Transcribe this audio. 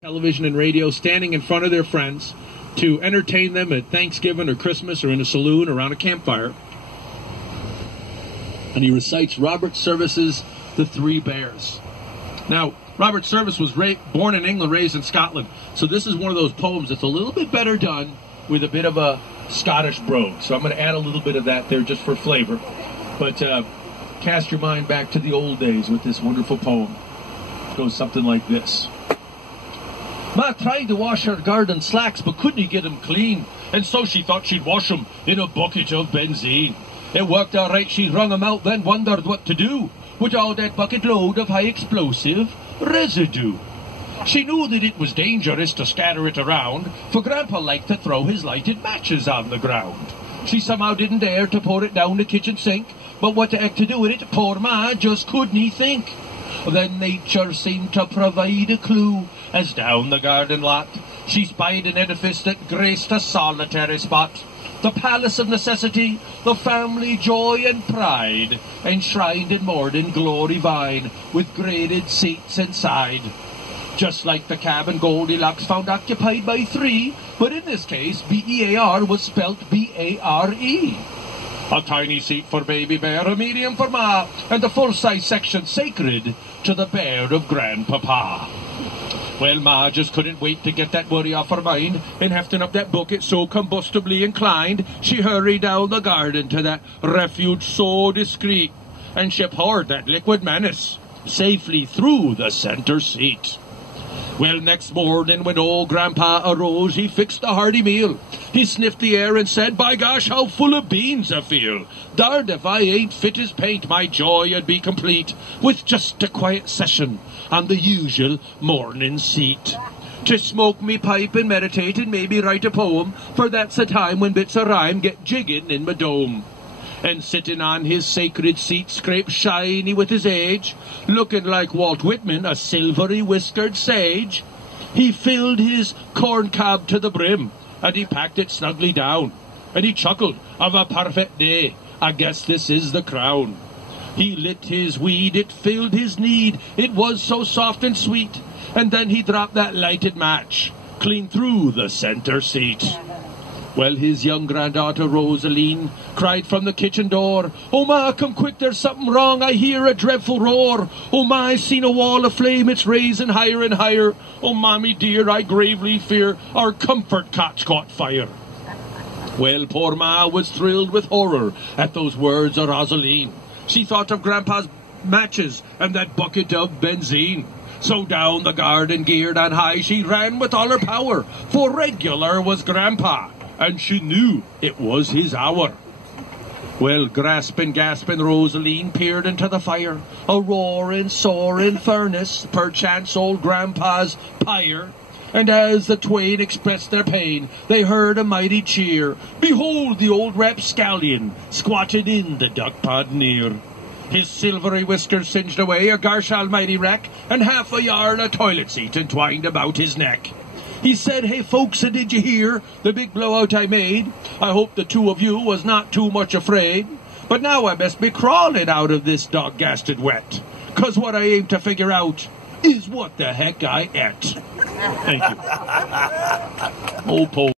television and radio, standing in front of their friends to entertain them at Thanksgiving or Christmas or in a saloon around a campfire. And he recites Robert Service's The Three Bears. Now, Robert Service was born in England, raised in Scotland. So this is one of those poems that's a little bit better done with a bit of a Scottish brogue. So I'm going to add a little bit of that there just for flavor. But cast your mind back to the old days with this wonderful poem. It goes something like this. Ma tried to wash her garden slacks, but couldn't get 'em clean, and so she thought she'd wash 'em in a bucket of benzene. It worked all right, she wrung 'em out, then wondered what to do with all that bucket load of high explosive residue. She knew that it was dangerous to scatter it around, for Grandpa liked to throw his lighted matches on the ground. She somehow didn't dare to pour it down the kitchen sink, but what the heck to do with it, poor Ma just couldn't think. Then nature seemed to provide a clue, as down the garden lot she spied an edifice that graced a solitary spot. The palace of necessity, the family joy and pride, enshrined and moored in glory vine, with graded seats inside. Just like the cabin Goldilocks found occupied by three, but in this case B-E-A-R was spelt B-A-R-E. A tiny seat for baby bear, a medium for Ma, and a full-size section sacred to the bear of Grandpapa. Well, Ma just couldn't wait to get that worry off her mind, and hefting up that bucket so combustibly inclined, she hurried down the garden to that refuge so discreet, and she poured that liquid menace safely through the center seat. Well, next morning when old Grandpa arose, he fixed a hearty meal. He sniffed the air and said, "By gosh, how full of beans I feel. Darned if I ain't fit as paint, my joy would be complete with just a quiet session on the usual morning seat. To smoke me pipe and meditate and maybe write a poem, for that's the time when bits of rhyme get jigging in my dome." And sitting on his sacred seat, scraped shiny with his age, looking like Walt Whitman, a silvery whiskered sage, he filled his corn cob to the brim, and he packed it snugly down, and he chuckled, "Of a perfect day, I guess this is the crown." He lit his weed, it filled his need, it was so soft and sweet, and then he dropped that lighted match clean through the center seat. Well, his young granddaughter Rosaline cried from the kitchen door, "Oh, Ma, come quick, there's something wrong, I hear a dreadful roar. Oh, Ma, I seen a wall of flame, it's raising higher and higher. Oh, Mommy dear, I gravely fear our comfort cot's caught fire." Well, poor Ma was thrilled with horror at those words of Rosaline. She thought of Grandpa's matches and that bucket of benzene. So down the garden, geared on high, she ran with all her power, for regular was Grandpa, and she knew it was his hour. Well, grasping, gasping, Rosaline peered into the fire, a roaring, soaring furnace, perchance old Grandpa's pyre. And as the twain expressed their pain, they heard a mighty cheer. Behold the old rapscallion, squatted in the duck pond near. His silvery whiskers singed away, a gosh almighty wreck, and half a yard of toilet seat entwined about his neck. He said, "Hey folks, did you hear the big blowout I made? I hope the two of you was not too much afraid. But now I best be crawling out of this dog-gasted wet, 'cause what I aim to figure out is what the heck I ate." Thank you. Old poem.